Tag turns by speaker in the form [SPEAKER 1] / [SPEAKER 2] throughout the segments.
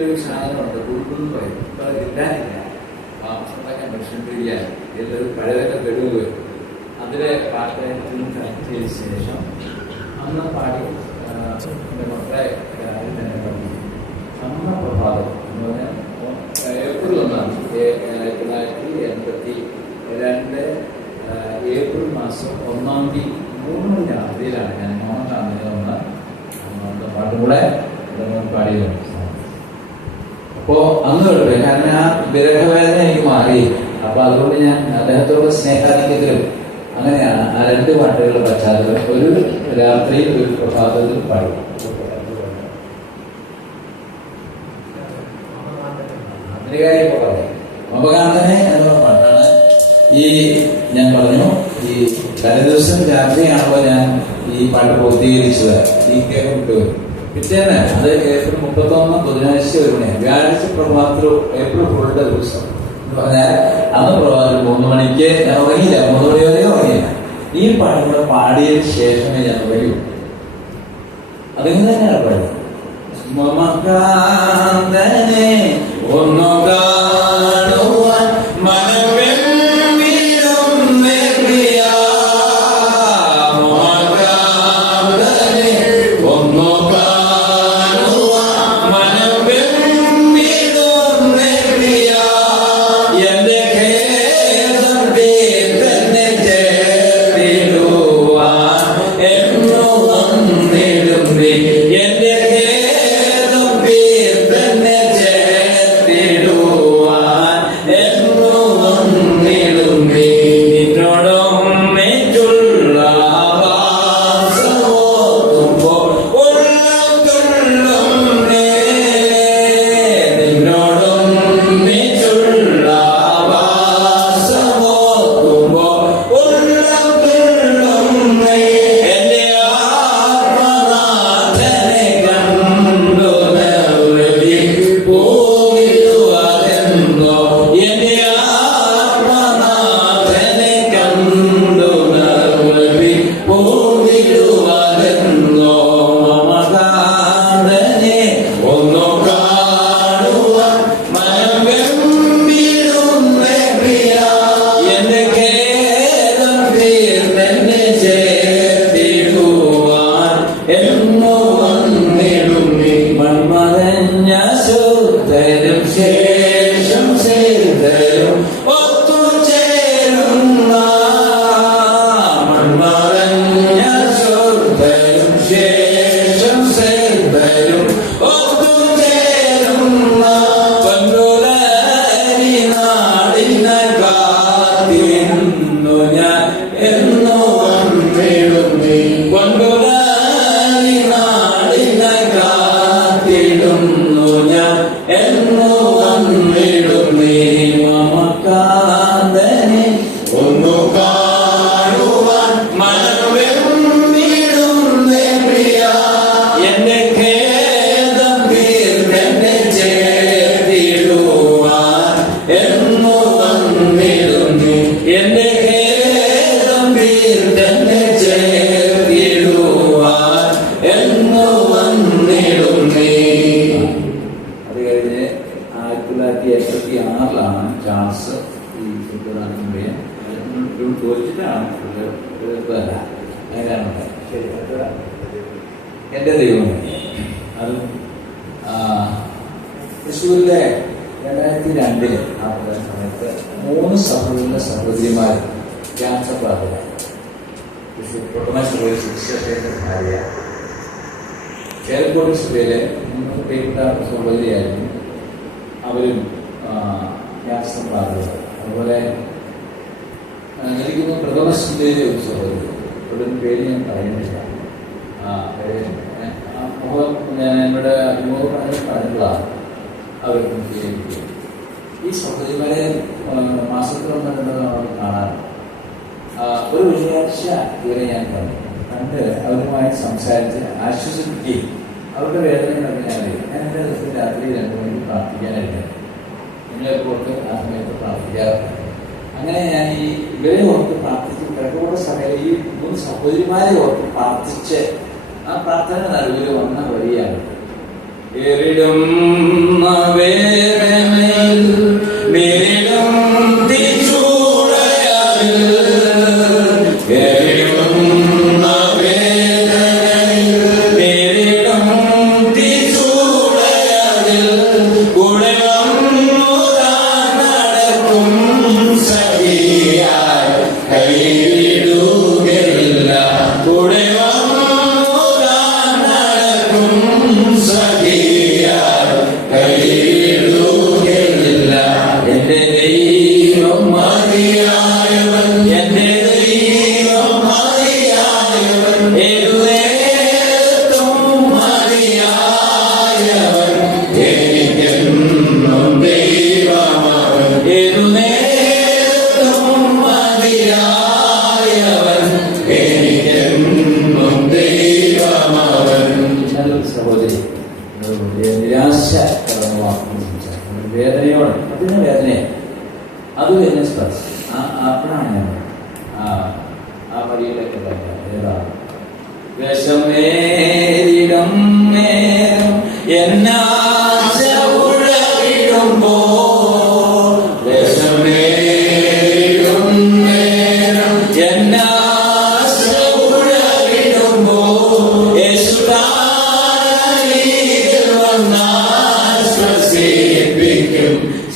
[SPEAKER 1] ഒരു സാധനമുണ്ട്. കൊടുക്കുന്നു പറയും. കിട്ടാനില്ല മാംസമുണ്ടാക്കാൻ ഭക്ഷണം പിടിക്കാൻ എല്ലാവരും പഴയതൊക്കെ കെടുവ് അതിലെ പാട്ട് കണക്ട് ചെയ്ത ശേഷം അന്ന് പാടി എന്റെ മക്കളെ ആദ്യം തന്നെ പഠിക്കും അന്ന പ്രഭാതം എന്ന് പറഞ്ഞാൽ ഏപ്രിൽ ഒന്നാണ്. ആയിരത്തി തൊള്ളായിരത്തി എൺപത്തി രണ്ട് ഏപ്രിൽ മാസം ഒന്നാം തീയതി മൂന്ന് രാത്രിയിലാണ് ഞാൻ വന്ന അന്നത്തെ പാട്ടും കൂടെ പാടിയത്. അപ്പോ അന്ന് തൊട്ട് കാരണം ആ വിരഹവേദന എനിക്ക് മാറി. അപ്പൊ അതുകൊണ്ട് ഞാൻ അദ്ദേഹത്തോട് സ്നേഹാധിക്യത്തിലും അങ്ങനെയാണ് ആ രണ്ട് പാട്ടുകളുടെ പശ്ചാത്തലം ഒരു രാത്രിയിൽ ഒരു പ്രഭാതത്തിൽ പാടും. അപകാന്തനെ എന്നുള്ള പാട്ടാണ് ഈ ഞാൻ പറഞ്ഞു. ഈ തലേ ദിവസം രാത്രിയാണല്ലോ ഞാൻ ഈ പാട്ട് പൂർത്തീകരിച്ചത്. ഈ വിട്ടുവരും പിറ്റേന്ന് അത് ഏപ്രിൽ മുപ്പത്തൊന്ന് ബുധനാഴ്ച ഒരു മണിയാണ്. വ്യാഴാഴ്ച പ്രഭാതത്തിൽ ഏപ്രിൽ ഫുള്ളുടെ ദിവസം. പറഞ്ഞാൽ അന്ന് പ്രഭാതത്തിൽ മൂന്ന് മണിക്ക് ഞാൻ ഉറങ്ങിയില്ല. മൂന്ന് മണി വരെ ഉറങ്ങിയില്ല. ഈ പാട്ട് കൂടെ പാടിയതിന് ശേഷമേ ഞാൻ ഉറങ്ങൂ അതിങ്ങനെ തന്നെയാണ് പാടുന്നത് മമകാന്തനെ ഒന്നു കാണുവാൻ മനമെമ്പിടും ചാൾസ് ഈ സുബ്രഹ്മണ്യം ചോദിച്ചിട്ടാണ് അങ്ങനെയാണ് ശരി അത് എന്റെ ദൈവം അത് തൃശ്ശൂരിലെ രണ്ടായിരത്തി രണ്ടിൽ ആ സമയത്ത് മൂന്ന് സഹോദരന്റെ സഹോദരിമാർ ക്യാൻസർ ബാധിത തൃശ്ശൂർ പൊട്ടമശ്ശേരി ശിക്ഷയുടെ ഭാര്യ ചേലക്കോട് സഭയിലെ മൂന്ന് പേരുടെ സഹോദരിയായിരുന്നു അവരും ആ, ക്യാൻസർ അതുപോലെ ആ, എനിക്ക് തോന്നുന്നു പ്രഥമ സുന്ദരി ഒരു സഹോദരി അവരുടെ പേര് ഞാൻ പറയുന്നില്ല. ആ പേര് ഞാൻ എന്നോട് അഭിമുഖം അവർക്ക് അവർക്കും ഈ സഹോദരിമാരെ മാസത്തിലൊന്നും കാണാൻ ആ, ഒരു വെള്ളിയാഴ്ച ഇവരെ ഞാൻ കണ്ടു. കണ്ട് അവരുമായി സംസാരിച്ച് ആശ്വസിപ്പിക്കുകയും അവരുടെ വേദന ഞാൻ ഞാൻ എന്റെ ദിവസം രാത്രി രണ്ടു മണിക്ക് പ്രാർത്ഥിക്കാനായിട്ട് നിങ്ങളെ ഓർത്ത് ആ സമയത്ത് പ്രാർത്ഥിക്കാറുണ്ട്. അങ്ങനെ ഞാൻ ഈ ഇവരെ ഓർത്ത് പ്രാർത്ഥിച്ച് കിഴക്കോട് സഭയിൽ ഈ മൂന്ന് സഹോദരിമാരെ ഓർത്ത് പ്രാർത്ഥിച്ച് ആ പ്രാർത്ഥന നടുവിൽ വന്ന വഴിയാണ്. എറിടും നിരാശ കടന്നു വേദനയോടെ അതിന് വേദനയാണ് അത് എന്നെ സ്പർശിച്ചു ആ അപ്പോഴാണ് ഞാൻ ആ ആ വരിയിലൊക്കെ തന്നെ ഏതാണ് വിഷമേരിടം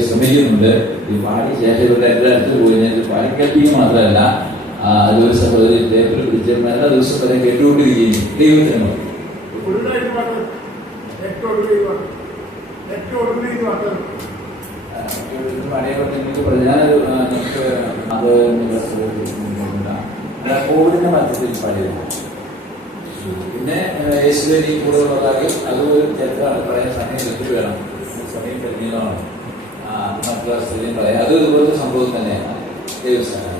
[SPEAKER 1] ശ്രമിക്കുന്നുണ്ട്. ഈ പാടി ശേഷം ഇവരുടെ എല്ലാ അടുത്ത് പോയി. ഞാൻ പാടി കേൾപ്പിക്കുക മാത്രമല്ല. ആ, അതൊരു സഹോദരി ടേബിൾ പിടിച്ച് നല്ല ദിവസം വരെ കേട്ടുകൊണ്ടിരിക്കുകയും ദൈവത്തിന് മതി.
[SPEAKER 2] ഏറ്റവും ഏറ്റവും
[SPEAKER 1] കോവിഡിന്റെ മധ്യത്തിൽ പാടിയത് പിന്നെ യേശുവിനെ കൂടുതലുള്ളതായി അത് ഒരു ചരിത്രമാണ് പറയാൻ സമയം ലഭിച്ചു വേണം സമയം കഴിഞ്ഞതാണ് ആ മറ്റുള്ള സ്ഥിതി പറയാം. അത് ഇതുപോലത്തെ സംഭവം തന്നെയാണ്. ദൈവസ്ഥാനം